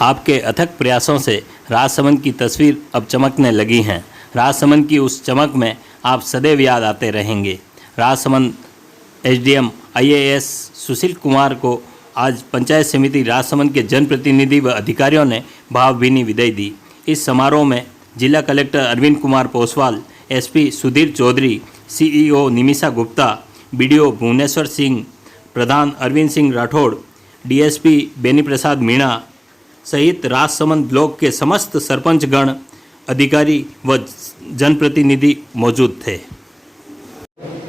आपके अथक प्रयासों से राजसमंद की तस्वीर अब चमकने लगी हैं। राजसमंद की उस चमक में आप सदैव याद आते रहेंगे। राजसमंद एसडीएम IAS सुशील कुमार को आज पंचायत समिति राजसमंद के जनप्रतिनिधि व अधिकारियों ने भावभीनी विदाई दी। इस समारोह में जिला collector Arvind Kumar Poswal, SP Sudhir Chaudhary, CEO Nimisha Gupta, BDO Bhuvneshwar Singh, प्रधान अरविंद सिंह राठौड़, DSP बेनी प्रसाद मीणा सहित राजसमंद ब्लॉक के समस्त सरपंचगण, अधिकारी व जनप्रतिनिधि मौजूद थे।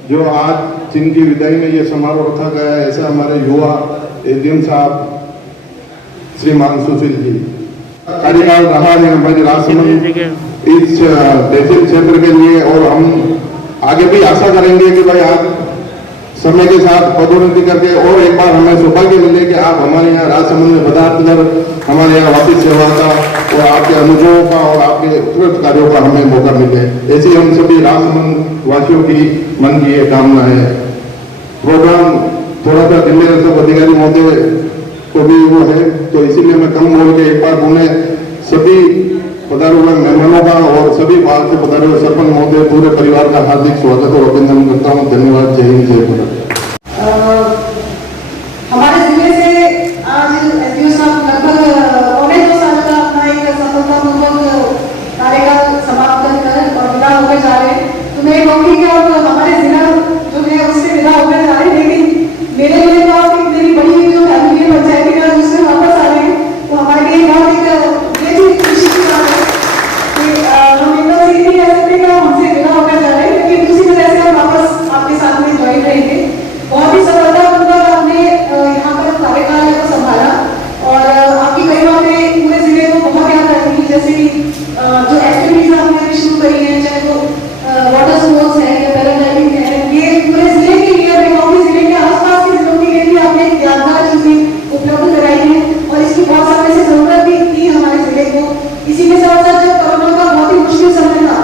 जो आज जिनकी विदाई में ये समारोह रखा गया है, ऐसा हमारे युवा एसडीएम साहब श्रीमान सुशील जी कार्यकाल रहा है हमारे राजसमंद इस तहसील क्षेत्र के लिए, और हम आगे भी आशा करेंगे कि भाई आज समय के साथ पदोन्नति करके और एक बार हमें सौभाग्य मिले कि आप हमारे यहाँ राजसमंद में पदार्थ कर हमारे यहाँ वापिस सेवा का और आपके अनुभवों का और आपके उत्कृष्ट कार्यों का हमें मौका मिले, ऐसी हम सभी राजसमंद वासियों की मन की ये कामना है। प्रोग्राम थोड़ा सा दिल्ली सब अधिकारी महोदय को भी वो है, तो इसीलिए मैं कम बोल के एक बार उन्हें सभी पधारे हुए मेहमानों का और सभी बाहर से पधारे हुए सरपंच महोदय पूरे परिवार का हार्दिक स्वागत और अभिनंदन करता हूँ। धन्यवाद। जय हिंद, जय भारत। हमारे जिले से आज SDO साहब लगभग 2.25 साल का अपना एक सफलतापूर्वक कार्यकाल समाप्त कर और विदा होकर जा रहे हैं, तो मैं ये कहूँगी कि अब हमारे जिला जो है उससे विदा होकर जा रहे हैं, लेकिन मेरे लिए तो आप इतनी बड़ी जो फैमिली है पंचायती राज उससे वापस आ रहे हैं, तो हमारे लिए बहुत एक खुशी की बात है कि हम एकदम से नहीं कह सकते कि हमसे विदा होकर जा रहे हैं, लेकिन दूसरी तरह से हम वापस आपके साथ में ज्वाइन रहेंगे। बहुत ही सफलतापूर्वक आपने यहाँ पर कार्यकाल को संभाला और आपकी कई बातें पूरे जिले को बहुत याद रखती है, जैसे कि जो एक्टिविटीज आपने शुरू करी है, चाहे वो वाटर स्पोर्ट्स है या पैराग्लाइडिंग है, ये पूरे जिले के लिए और जिले के आसपास के जिलों के लिए भी आपने यादगार चीजें उपलब्ध कराई है और इसकी बहुत समय से जरूरत भी थी हमारे जिले को। इसी के साथ साथ जब कोरोना का बहुत ही मुश्किल समय था,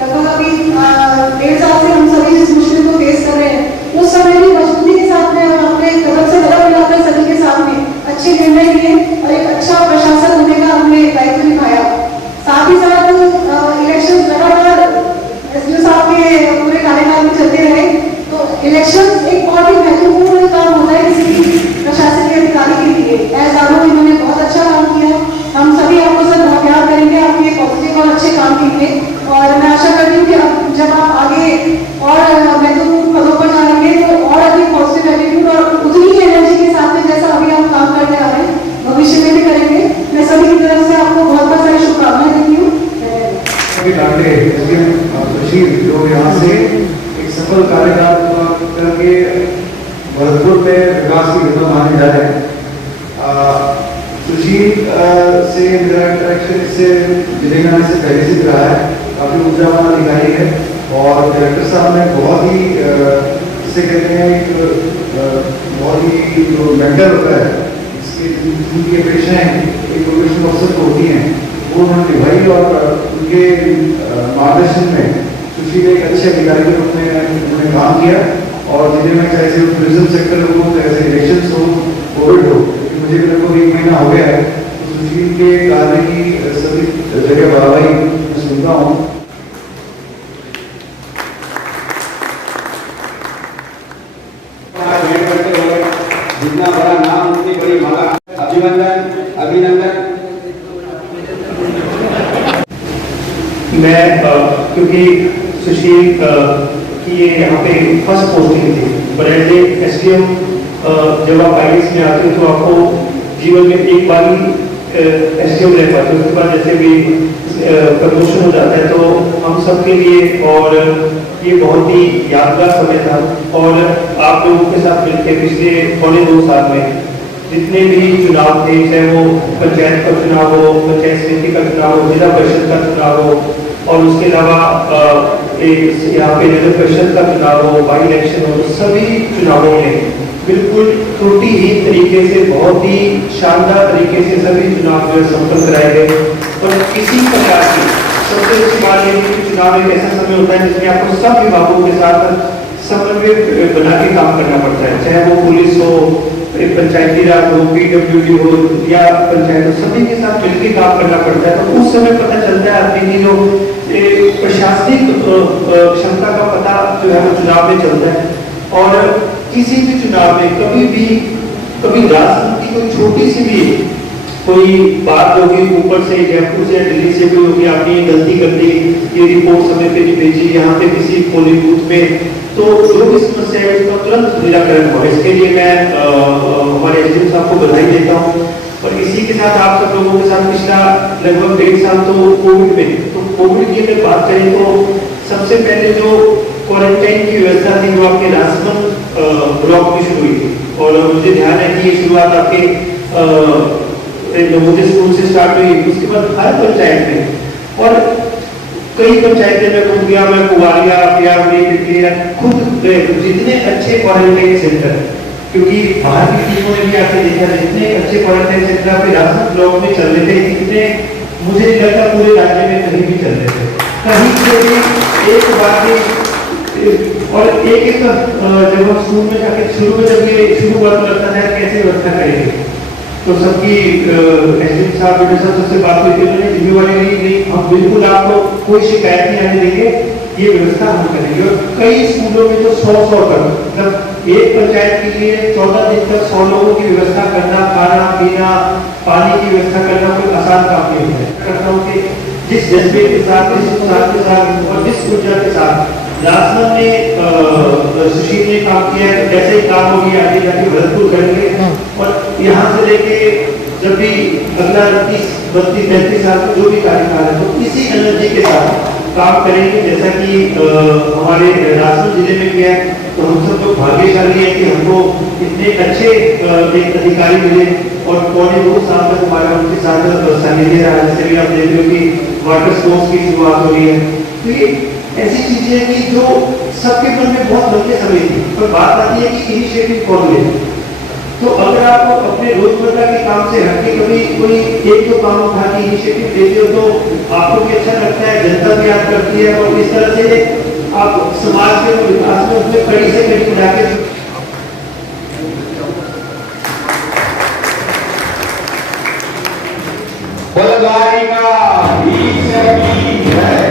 लगभग अभी 1.5 साल से हम सभी इस मुश्किल को फेस कर रहे हैं, उस समय भी मजबूती के साथ में और अपने कदम से कदम मिलाकर सभी के साथ में अच्छे निर्णय लिए और एक अच्छा प्रशासक होने का हमने दायित्व निभाया। साथ ही साथ इलेक्शन लगातार SDO साहब के पूरे कार्यकाल में चलते रहे, तो इलेक्शन एक बहुत ही महत्वपूर्ण काम होता है किसी भी प्रशासकीय अधिकारी के लिए। ऐसा इन्होंने बहुत अच्छा काम किया, हम सभी आपको सर बहुत याद करेंगे आपके पॉजिटिव और अच्छे काम के लिए, और मैं आशा करती हूँ कि जब आप आगे और महत्वपूर्ण पदों पर जाएंगे तो और अधिक पॉजिटिव एटीट्यूड और उतनी ही एनर्जी के साथ में जैसा अभी आप काम करने आ रहे हैं भविष्य में भी करेंगे। मैं सभी की तरफ से आपको बहुत बहुत सारी शुभकामनाएं देती हूँ। जो यहाँ से एक सफल कार्यकाल करके भरतपुर में विकास की गति माने जा रहे हैं। सुशील से मेरा इंटरेक्शन इससे जिले में आने से पहले से रहा है, काफी ऊर्जावान अधिकारी है और डायरेक्टर साहब ने बहुत ही जिसे कहते हैं एक बहुत ही जो मेंटर होता है, इसके जिनकी अपेक्षाएं एक प्रोफेशनल ऑफिसर को होती हैं वो उन्होंने निभाई और उनके मार्गदर्शन में सुशील एक अच्छे अधिकारी के रूप में उन्होंने काम किया और जिले में चाहे टूरिज्म सेक्टर हो, चाहे इलेक्शन हो, कोविड हो, मुझे लगभग 1 महीना हो गया है, तो सुशील के कार्य की सभी जगह बराबरी मैं सुनता हूँ। जितना बड़ा नाम उतनी बड़ी माला। अभिनंदन अभिनंदन। मैं क्योंकि सुशील की ये यहाँ पे फर्स्ट पोस्टिंग थी, पर एज ए SDM जब आप IAS में आते हो तो आपको जीवन में एक बार ही SDM रह पाते, उसके बाद जैसे भी प्रमोशन हो जाता है, तो हम सबके लिए और ये बहुत ही यादगार समय था। और आप लोगों के साथ मिलकर पिछले 2.25 साल में जितने भी चुनाव थे, चाहे वो पंचायत का चुनाव हो, पंचायत समिति का चुनाव हो, जिला परिषद का चुनाव हो, और उसके अलावा यहाँ पे जिला परिषद का चुनाव हो, बाई इलेक्शन हो, सभी चुनावों में बिल्कुल त्रुटिहीन तरीके से, बहुत ही शानदार तरीके से सभी चुनाव जो संपन्न कराए गए। और किसी प्रकार की सबसे अच्छी बात यह है कि चुनाव एक ऐसा समय होता है जिसमें आपको सब विभागों के साथ समन्वय बना के काम करना पड़ता है, चाहे वो पुलिस हो, पंचायती राज हो, PWD हो या पंचायत हो, सभी के साथ मिलकर काम करना पड़ता है। तो उस समय पता चलता है आदमी की जो प्रशासनिक क्षमता का पता जो है वो चुनाव में चलता है। और किसी भी चुनाव में कभी राजनीति की कोई छोटी सी भी कोई बात होगी, ऊपर से जयपुर से दिल्ली से कोई होगी, आपने ये गलती कर दी, ये रिपोर्ट समय पे नहीं भेजी, यहाँ पे किसी पोलिंग बूथ में, तो जो भी समस्या है उसका तुरंत निराकरण हो। इसके लिए मैं हमारे एसडीएम साहब को बधाई देता हूँ। और इसी के साथ आप सब लोगों के साथ पिछला लगभग 1.5 साल तो कोविड में, तो कोविड की अगर बात करें तो सबसे पहले जो क्वारंटाइन की व्यवस्था थी वो आपके राजसमंद ब्लॉक में शुरू हुई थी। और मुझे ध्यान है कि ये शुरुआत आपके नवोदय स्कूल से स्टार्ट हुई, उसके बाद हर पंचायत में और कई पंचायतें में कुंडिया में, कुवारिया, प्यार में खुद गए जितने अच्छे क्वारंटाइन सेंटर, क्योंकि बाहर की टीमों ने भी आके देखा जितने अच्छे क्वारंटाइन सेंटर आपके राजसमंद ब्लॉक में चल रहे थे, इतने मुझे नहीं लगता पूरे राज्य में कहीं भी चल रहे थे, कहीं से भी एक बार भी। और एक जब हम स्कूल में जाके शुरू में जब ये शुरू हुआ तो लगता था कैसे व्यवस्था करेंगे, तो सबकी एसडीएम साहब सबसे बात हुई थी, उन्होंने जिम्मेवारी नहीं, हम बिल्कुल आपको कोई शिकायत नहीं आने देंगे, ये व्यवस्था हम करेंगे। और कई स्कूलों में तो 100 तक, मतलब एक पंचायत के लिए 14 दिन तक 100 लोगों की व्यवस्था करना, खाना पीना, पानी की व्यवस्था करना कोई आसान काम नहीं होता है। करता हूँ कि जिस जज्बे के साथ, जिस उत्साह के साथ और जिस ऊर्जा के साथ राजसमंद में सुशील ने काम किया है, जैसे ही काम होगी आगे जाके भरतपुर करेंगे। और यहाँ से लेके जब भी अगला 30, 32, 33 साल का जो भी कार्यकाल है तो इसी एनर्जी के साथ काम करेंगे जैसा कि हमारे राजसमंद जिले में किया है। तो हम सब लोग भाग्यशाली है कि हमको इतने अच्छे एक अधिकारी मिले और पौने 2 साल तक हमारा उनके साथ सानिध्य रहा। जैसे भी आप देख रहे हो कि वाटर स्पोर्ट्स की शुरुआत हो रही है, तो ये ऐसी चीजें हैं कि जो सबके मन में बहुत लंबे समय थी, पर बात आती है कि इनिशिएटिव कौन ले। तो अगर आप अपने रोजमर्रा के काम से हटके कभी कोई एक दो काम उठा के इनिशिएटिव लेते हो तो आपको भी अच्छा लगता है, जनता भी याद करती है और इस तरह से आप समाज के विकास में उसमें कड़ी से कड़ी मिला के बलदारी का है।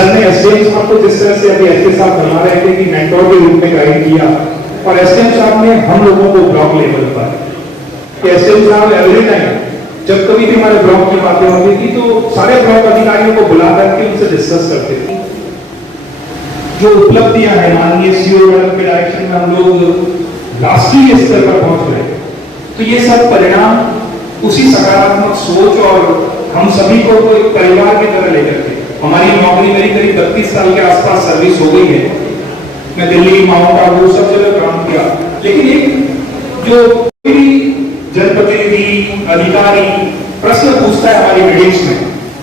सर ने एसडीएम साहब को जिस तरह से अभी एसपी साहब बना रहे थे कि मेंटोर के रूप में गाइड किया, और एसडीएम साहब ने हम लोगों को ब्लॉक लेवल पर, एसडीएम साहब एवरी टाइम जब कभी भी हमारे ब्लॉक की बातें होती थी तो सारे ब्लॉक अधिकारियों को बुला करके उनसे डिस्कस करते थे। जो उपलब्धियां हैं माननीय सीओ मैडम के डायरेक्शन में हम लोग राष्ट्रीय स्तर पर पहुंच रहे हैं, तो ये सब परिणाम उसी सकारात्मक सोच और हम सभी को तो एक परिवार की तरह लेकर के, हमारी नौकरी मेरी करीब 32 साल के आसपास सर्विस हो गई है, मैं दिल्ली माउंट आबू सब जगह काम किया, लेकिन एक जो जनप्रतिनिधि अधिकारी प्रश्न पूछता है हमारी मीटिंग्स में,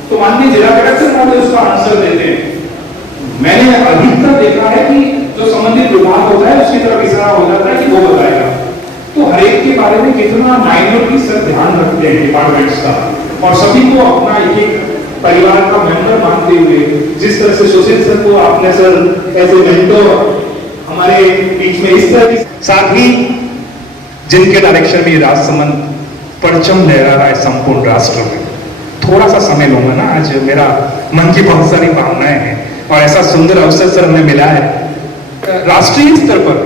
तो माननीय जिला कलेक्टर महोदय उसका आंसर देते हैं। मैंने अधिकतर देखा है कि जो संबंधित विभाग होता है उसकी तरफ इशारा हो जाता है कि वो बताएगा, तो हर एक के बारे में कितना माइनॉरिटी सर ध्यान रखते हैं डिपार्टमेंट्स का, और सभी को अपना एक एक परिवार का मेंबर मानते हुए, जिस तरह से सुशील सर को आपने सर एज ए मेंटर हमारे बीच में इस तरह की, साथ ही जिनके डायरेक्शन में ये राजसमंद परचम लहरा रहा है संपूर्ण राष्ट्र में। थोड़ा सा समय लूंगा ना, आज मेरा मन की बहुत सारी भावनाएं हैं और ऐसा सुंदर अवसर सर हमें मिला है। राष्ट्रीय स्तर पर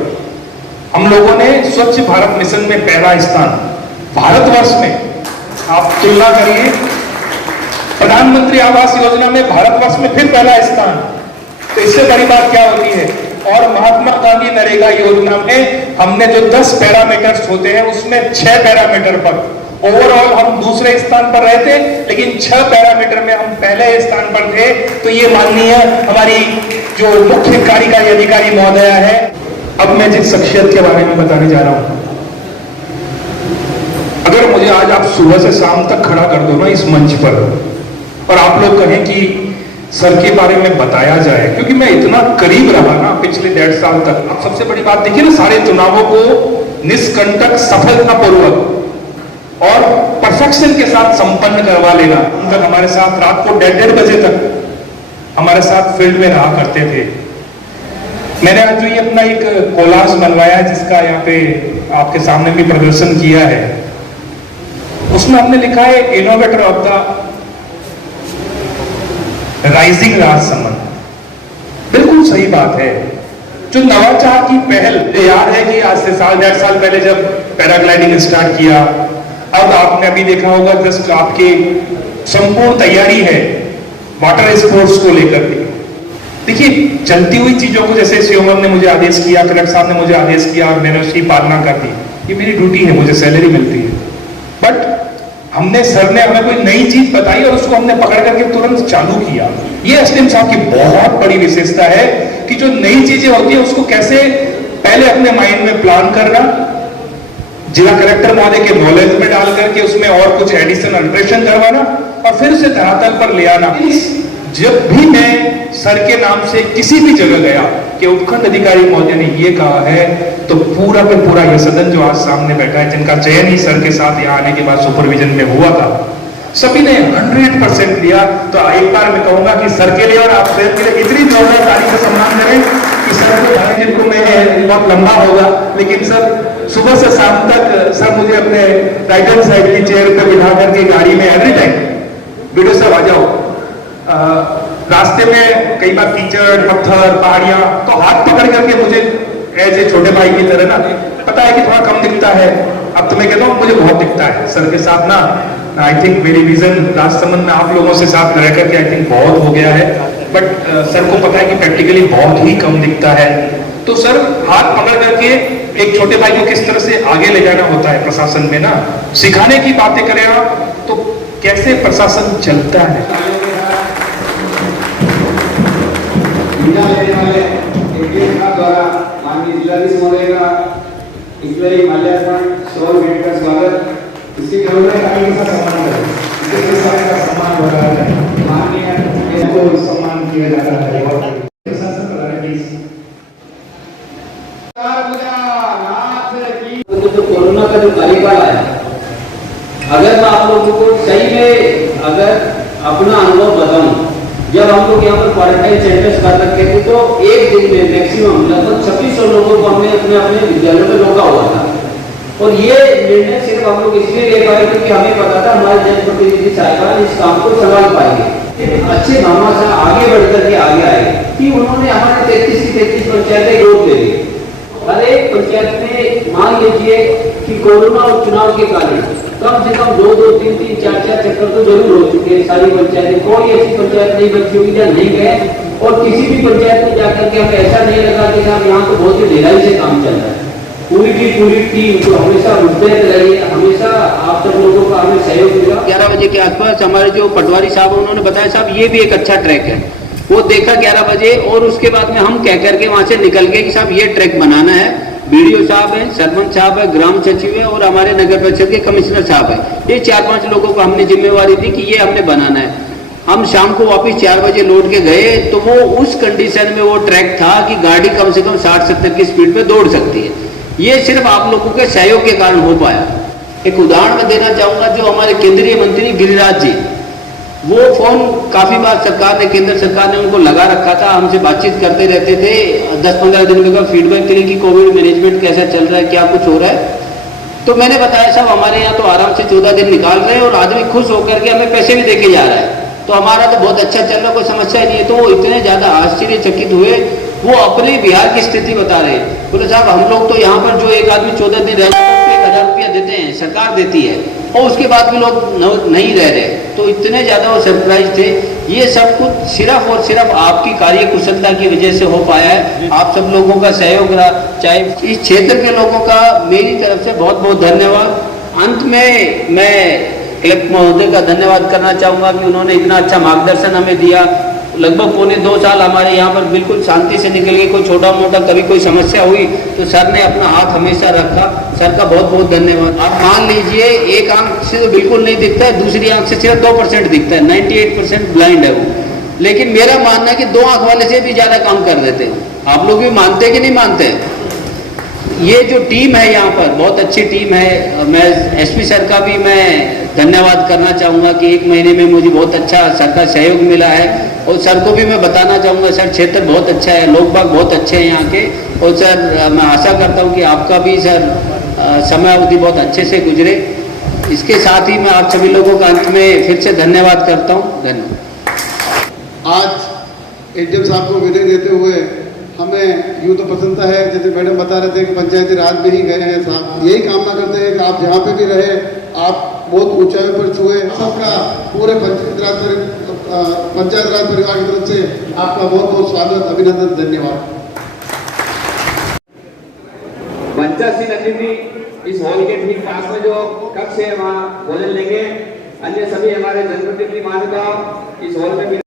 हम लोगों ने स्वच्छ भारत मिशन में पहला स्थान, भारतवर्ष में आप तुलना करिए, प्रधानमंत्री आवास योजना में भारतवर्ष में फिर पहला स्थान, तो इससे बड़ी बात क्या होती है। और महात्मा गांधी नरेगा योजना में हमने जो 10 पैरामीटर्स होते हैं उसमें 6 पैरामीटर पर ओवरऑल हम दूसरे स्थान पर रहे थे, लेकिन 6 पैरामीटर में हम पहले स्थान पर थे। तो ये माननीय हमारी जो मुख्य कार्यकारी अधिकारी महोदया है। अब मैं जिस शख्सियत के बारे में बताने जा रहा हूं, अगर मुझे आज आप सुबह से शाम तक खड़ा कर दो ना इस मंच पर, और आप लोग कहें कि सर के बारे में बताया जाए, क्योंकि मैं इतना करीब रहा ना पिछले 1.5 साल तक। आप सबसे बड़ी बात देखिए ना, सारे चुनावों को निष्कंटक सफलतापूर्वक और परफेक्शन के साथ संपन्न करवा लेना। उन तक हमारे साथ रात को 1:30 बजे तक हमारे साथ फील्ड में रहा करते थे। मैंने आज जो ये अपना एक कोलाज बनवाया है, जिसका यहाँ पे आपके सामने भी प्रदर्शन किया है, उसमें हमने लिखा है innovator of the rising Rajsamand. बिल्कुल सही बात है, जो नवाचार की पहल, याद है कि आज से 1.5 साल पहले जब पैराग्लाइडिंग स्टार्ट किया, अब आपने अभी देखा होगा जस्ट आपकी संपूर्ण तैयारी है वाटर स्पोर्ट्स को लेकर के। देखिए, चलती हुई चीजों को, जैसे सीओमन ने मुझे आदेश किया, कलेक्टर साहब ने मुझे आदेश किया और मैंने उसकी पालना कर दी, ये मेरी ड्यूटी है, मुझे सैलरी मिलती है। बट हमने, सर ने हमें कोई नई चीज बताई और उसको हमने पकड़ करके तुरंत चालू किया। ये एसडीएम साहब की बहुत बड़ी विशेषता है कि जो नई चीजें होती है उसको कैसे पहले अपने माइंड में प्लान करना, जिला कलेक्टर महोदय के नॉलेज में डाल करके उसमें और कुछ एडिशन अल्ट्रेशन करवाना और फिर उसे धरातल पर ले आना। जब भी मैं सर के नाम से किसी भी जगह गया कि उपखंड अधिकारी महोदय ने ये कहा है, तो पूरा का पूरा यह सदन जो आज सामने बैठा है, जिनका चयन ही सर के साथ यहाँ आने के बाद सुपरविजन में हुआ था, सभी ने 100% लिया। तो एक बार मैं कहूंगा कि सर के लिए और आप सर के लिए इतनी जोरदार ताली से सम्मान करें कि सर को, जिनको मैं बहुत लंबा होगा, लेकिन सर सुबह से शाम तक सर मुझे अपने राइट हैंड साइड की चेयर पर बिठा करके गाड़ी में एवरी टाइम, वीडियो साहब आ जाओ, रास्ते में कई बार कीचड़, पत्थर, पहाड़ियां, तो हाथ पकड़ करके मुझे ऐसे छोटे भाई की तरह ना, पता है कि थोड़ा कम दिखता है, अब तो मैं कहता हूँ मुझे बहुत दिखता है सर के साथ ना। आई थिंक मेरी विजन राजसमंद में आप लोगों से साथ रह करके आई थिंक बहुत हो गया है, बट सर को पता है कि प्रैक्टिकली बहुत ही कम दिखता है। तो सर हाथ पकड़ करके एक छोटे भाई को किस तरह से आगे ले जाना होता है प्रशासन में ना, सिखाने की बातें करें आप, तो कैसे प्रशासन चलता है। जिला लेने वाले एडीएम साहब द्वारा माननीय जिलाधीश महोदय का इसलिए माल्यार्पण 100 मिनट का स्वागत। इसके करोड़ों का सम्मान करें, इसके सारे का सम्मान हो रहा है, माननीय को सम्मान किया जा रहा है। प्रशासन पर तो कोरोना का जो कार्यकाल आया, अगर मैं आप लोगों को सही में अगर अपना अनुभव बताऊं, जब हम लोग यहाँ पर क्वारंटाइन सेंटर्स कर रखे थे तो एक दिन में मैक्सिमम लगभग 2600 लोगों को हमने अपने अपने विद्यालयों में रोका हुआ था। और ये निर्णय सिर्फ हम लोग इसलिए ले पाए क्योंकि हमें पता था हमारे जनप्रतिनिधि साहिबान इस काम को संभाल पाएंगे। अच्छे भावना से आगे बढ़ करके आगे आए कि उन्होंने हमारे 33 की 33 पंचायतें जोड़ ले ली। हर एक पंचायत में मान लीजिए कि कोरोना और चुनाव के कारण कम से कम 2-2, 3-3, 4-4 चक्कर तो जरूर हो चुके हैं सारी पंचायतें। कोई ऐसी पंचायत नहीं बची होगी जहाँ नहीं गए, और किसी भी पंचायत में जाकर के हमें ऐसा नहीं लगा कि साहब यहाँ तो बहुत ही ढिलाई से काम चल रहा है। पूरी की पूरी टीम तो हमेशा मुस्तैद रही है, हमेशा आप सब लोगों का हमें सहयोग मिला। 11 बजे के आसपास हमारे जो पटवारी साहब उन्होंने बताया साहब ये भी एक अच्छा ट्रैक है, वो देखा 11 बजे, और उसके बाद में हम कह करके वहां से निकल गए कि साहब ये ट्रैक बनाना है। बीडीओ साहब है, सरपंच साहब है, ग्राम सचिव है और हमारे नगर परिषद के कमिश्नर साहब है, ये 4-5 लोगों को हमने जिम्मेवारी दी कि ये हमने बनाना है। हम शाम को वापस 4 बजे लौट के गए तो वो उस कंडीशन में वो ट्रैक था कि गाड़ी कम से कम 60-70 की स्पीड पे दौड़ सकती है। ये सिर्फ आप लोगों के सहयोग के कारण हो पाया। एक उदाहरण मैं देना चाहूंगा, जो हमारे केंद्रीय मंत्री गिरिराज जी, वो फोन काफी बार सरकार ने, केंद्र सरकार ने उनको लगा रखा था, हमसे बातचीत करते रहते थे 10-15 दिन का फीडबैक के लिए कि कोविड मैनेजमेंट कैसा चल रहा है, क्या कुछ हो रहा है। तो मैंने बताया साहब हमारे यहाँ तो आराम से 14 दिन निकाल रहे हैं और आदमी खुश होकर के हमें पैसे भी देके जा रहा है, तो हमारा तो बहुत अच्छा चल रहा, कोई समस्या नहीं है। तो वो इतने ज्यादा आश्चर्यचकित हुए, वो अपने बिहार की स्थिति बता रहे। बोले साहब हम लोग तो यहाँ पर जो एक आदमी 14 दिन रहता है 1000 रुपया देते हैं, सरकार देती है, और उसके बाद भी लोग नहीं रह रहे। तो इतने ज्यादा वो सरप्राइज थे। ये सब कुछ सिर्फ और सिर्फ आपकी कार्य कुशलता की वजह से हो पाया है, आप सब लोगों का सहयोग रहा, चाहे इस क्षेत्र के लोगों का मेरी तरफ से बहुत बहुत धन्यवाद। अंत में मैं कलेक्टर महोदय का धन्यवाद करना चाहूंगा कि उन्होंने इतना अच्छा मार्गदर्शन हमें दिया। लगभग 1.25 साल हमारे यहाँ पर बिल्कुल शांति से निकल गए। कोई छोटा मोटा कभी कोई समस्या हुई तो सर ने अपना हाथ हमेशा रखा, सर का बहुत बहुत धन्यवाद। आप मान लीजिए एक आंख से तो बिल्कुल नहीं दिखता है, दूसरी आंख से सिर्फ 2% दिखता है, 98% ब्लाइंड है वो। लेकिन मेरा मानना है कि 2 आंख वाले से भी ज्यादा काम कर देते हैं। आप लोग भी मानते हैं कि नहीं मानते? ये जो टीम है यहाँ पर बहुत अच्छी टीम है। मैं एसपी सर का भी मैं धन्यवाद करना चाहूँगा कि 1 महीने में मुझे बहुत अच्छा सर का सहयोग मिला है, और सर को भी मैं बताना चाहूँगा सर क्षेत्र बहुत अच्छा है, लोग बाग बहुत अच्छे हैं यहाँ के, और सर मैं आशा करता हूँ कि आपका भी सर समय अवधि बहुत अच्छे से गुजरे। इसके साथ ही मैं आप सभी लोगों का अंत में फिर से धन्यवाद करता हूँ। धन्यवाद। आज एडीएम साहब को विदाई देते हुए हमें यूँ तो पसंद है, जैसे मैडम बता रहे थे कि पंचायती राज में ही गए हैं साहब, यही कामना करते हैं कि आप जहाँ पे भी रहे, आप बहुत ऊंचाई पर छुए। सबका पूरे पंचायत राज परिवार की तरफ से आपका बहुत बहुत स्वागत, अभिनंदन, धन्यवाद। पंचायती नतीजी इस हॉल के ठीक पास में जो कक्ष है वहाँ भोजन लेंगे। अन्य सभी हमारे जनप्रतिनिधि मान्यता इस हॉल में